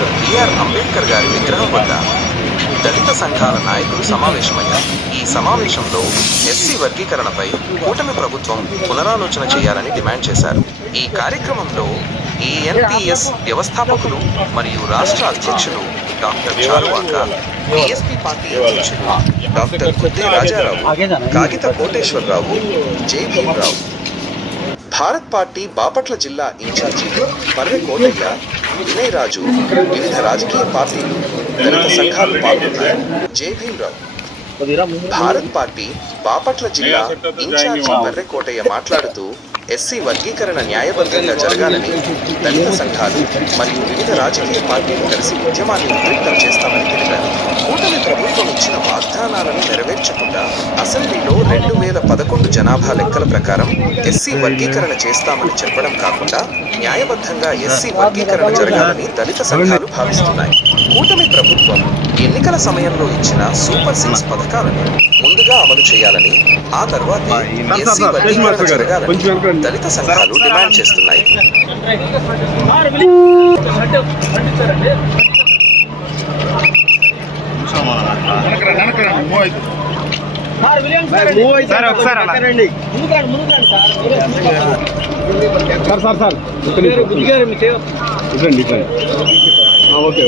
Doctor BR Ambedkar గారి విగ్రహం వద్ద దళిత సంఘాల నాయకులు సమావేశమయ్యారు. ఈ సమావేశంలో ఎస్సీ వర్గీకరణపై కూటమి ప్రభుత్వం పునరాలోచన చేయాలని డిమాండ్ చేశారు. ఈ కార్యక్రమంలో ఏఎన్పిఎస్ వ్యవస్థాపకులు మరియు రాష్ట్ర అధ్యక్షులు డాక్టర్ చారువాక బిఎస్పీ పార్టీ అధ్యక్షులు డాక్టర్ కొద్దే రాజారావు కాగిత కోటేశ్వరరావు జయభీమరావు రావు భారత్ పార్టీ బాపట్ల జిల్లా ఇన్ఛార్జి పర్వె కోటయ్య వినయ్ రాజు వివిధ రాజకీయ పార్టీలు దళిత సంఘాలు పాల్గొన్నారు జై భీమరావు భారత్ పార్టీ బాపట్ల జిల్లా ఇన్ఛార్జి పర్రె కోటయ్య మాట్లాడుతూ ఎస్సీ వర్గీకరణ న్యాయబద్ధంగా జరగాలని దళిత సంఘాలు మరియు వివిధ రాజకీయ పార్టీలు కలిసి ఉద్యమాన్ని ఉద్రిక్తం చేస్తామని తెలిపారు. కూటమి ప్రభుత్వం ఇచ్చిన వాగ్దానాలను నెరవేర్చకుండా అసెంబ్లీలో రెండు వేల పదకొండు జనాభా లెక్కల ప్రకారం ఎస్సీ వర్గీకరణ చేస్తామని చెప్పడం కాకుండా న్యాయబద్ధంగా ఎస్సీ వర్గీకరణ జరగాలని దళిత సంఘాలు భావిస్తున్నాయి. కూటమి ప్రభుత్వం ఎన్నికల సమయంలో ఇచ్చిన సూపర్ సిక్స్ పథకాలను ముందుగా అమలు చేయాలని ఆ తర్వాత ఎస్సీ వర్గీకరణ జరగాలని దళిత సంఘాలు డిమాండ్ చేస్తున్నాయి. సార్ సార్ సార్ ఇట్లండి ఓకే.